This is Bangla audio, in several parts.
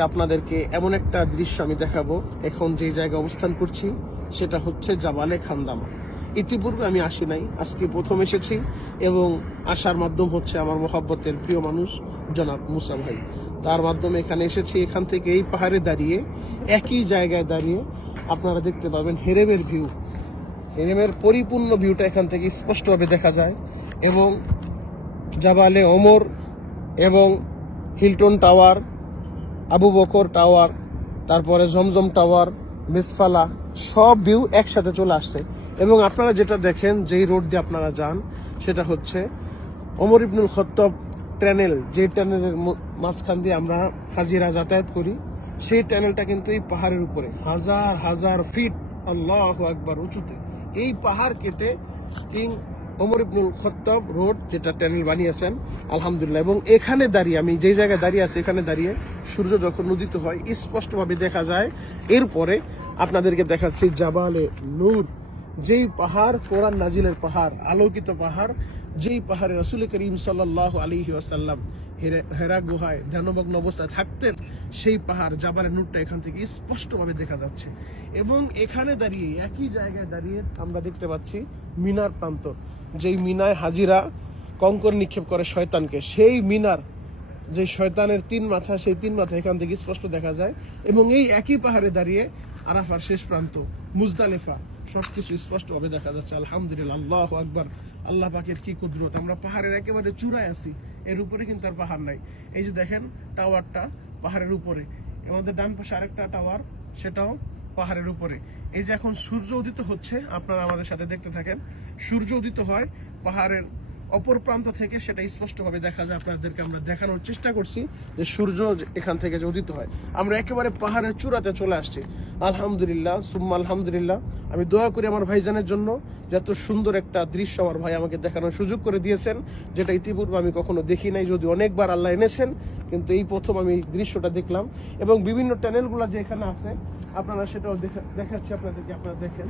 আপনাদেরকে এমন একটা দৃশ্য আমি দেখাবো। এখন যে জায়গায় অবস্থান করছি, সেটা হচ্ছে জাবালে খান্দামা। ইতিপূর্বে আমি আসি নাই, আজকে প্রথম এসেছি এবং আসার মাধ্যম হচ্ছে আমার মোহাব্বতের প্রিয় মানুষ জনাব মুসা ভাই। তার মাধ্যমে এখানে এসেছি, এখান থেকে এই পাহাড়ে দাঁড়িয়ে, একই জায়গায় দাঁড়িয়ে আপনারা দেখতে পাবেন হেরেমের ভিউ হেরেমের পরিপূর্ণ ভিউটা এখান থেকে স্পষ্টভাবে দেখা যায় এবং জাবালে ওমর এবং Hilton tower, Abu Bakr tower, তারপরে জমজম টাওয়ার, মিসফালা, সব ভিউ একসাথে চলে আসছে। এবং আপনারা যেটা দেখেন, যেই রোড দিয়ে আপনারা যান, সেটা হচ্ছে ওমর ইবনুল খত্তব ট্যানেল যে ট্যানেলের মাঝখান দিয়ে আমরা হাজিরা যাতায়াত করি। সেই ট্যানেলটা কিন্তু এই পাহাড়ের উপরে। হাজার হাজার ফিট আল্লাহ একবার উঁচুতে। এই পাহাড় কেটে king Omar Ibnul Khattab road, যেটা ট্যানেল বানিয়েছেন, আলহামদুলিল্লাহ। এবং এখানে দাঁড়িয়ে, আমি যেই জায়গায় দাঁড়িয়ে আছি, এখানে দাঁড়িয়ে সূর্য যখন উদিত হয়, স্পষ্টভাবে দেখা যায়, এরপরে আপনাদেরকে দেখাচ্ছি জাবালে নূর। যেই পাহাড় কোরআন নাজিলের পাহাড়, আলোকিত পাহাড় যেই পাহাড়ে রসুল করিম সাল্লাহ আলী ওয়াসাল্লাম হেরা- গুহায় ধ্যানমগ্ন অবস্থায় থাকতেন, সেই পাহাড় জাবালে নূরটা এখান থেকে স্পষ্টভাবে দেখা যাচ্ছে। এবং এখানে দাঁড়িয়ে, একই জায়গায় দাঁড়িয়ে আমরা দেখতে পাচ্ছি মিনার প্রান্ত। যেই মিনায় হাজিরা কঙ্কর নিক্ষেপ করে শয়তানকে, সেই মিনার যে শয়তানের তিন মাথা, সেই তিন মাথা এখান থেকে স্পষ্ট দেখা যায়। এবং এই একই পাহাড়ে দাঁড়িয়ে আরাফার শেষ প্রান্ত, মুজদালেফা। সবকিছু স্পষ্টভাবে দেখা যাচ্ছে। আলহামদুলিল্লাহ, আল্লাহ আকবার। আল্লাহ পাকের কি কুদরত? আমরা পাহাড়ের একেবারে চূড়ায় আছি। এর উপরে কিন্তু আর পাহাড় নাই। এই যে দেখেন, টাওয়ারটা পাহাড়ের উপরে। আমাদের ডান পাশে আরেকটা টাওয়ার, সেটাও পাহাড়ের উপরে। এই যে এখন সূর্য উদিত হচ্ছে, আপনারা আমাদের সাথে দেখতে থাকেন। সূর্য উদিত হয় পাহাড়ের অপর প্রান্ত থেকে, সেটা স্পষ্টভাবে দেখা যায়। আপনাদেরকে আমরা দেখানোর চেষ্টা করছি যে সূর্য এখান থেকে যে উদিত হয়। আমরা একেবারে পাহাড়ের চূড়াতে চলে আসছি। আলহামদুলিল্লাহ, সুম্মা আলহামদুলিল্লাহ। আমি দোয়া করি আমার ভাইজানের জন্য যে এত সুন্দর একটা দৃশ্য আমার ভাই আমাকে দেখানোর সুযোগ করে দিয়েছেন, যেটা ইতিপূর্বে আমি কখনো দেখি নাই, যদি অনেকবার আল্লাহ এনেছেন, কিন্তু এই প্রথম আমি দৃশ্যটা দেখলাম। এবং বিভিন্ন ট্যানেলগুলো যে এখানে আছে, আপনারা সেটাও দেখা- দেখাচ্ছি, আপনাদেরকে আপনারা দেখেন।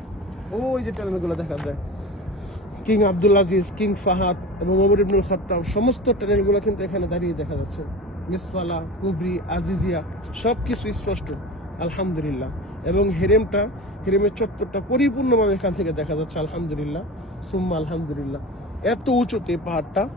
ওই যে ট্যানেলগুলো দেখা যায়। King Abdul Aziz, king Fahad এবং ওমর ইবনুল সমস্ত ট্যানেলগুলো কিন্তু এখানে দাঁড়িয়ে দেখা যাচ্ছে। মিসফালা কুবরি, আজিজিয়া সব কিছু স্পষ্ট। আলহামদুলিল্লাহ। এবং হেরেমটা, হেরেমের চত্বরটা পরিপূর্ণভাবে এখান থেকে দেখা যাচ্ছে, আলহামদুলিল্লাহ। সুম্মা আলহামদুলিল্লাহ। এত উঁচুতে পাহাড়টা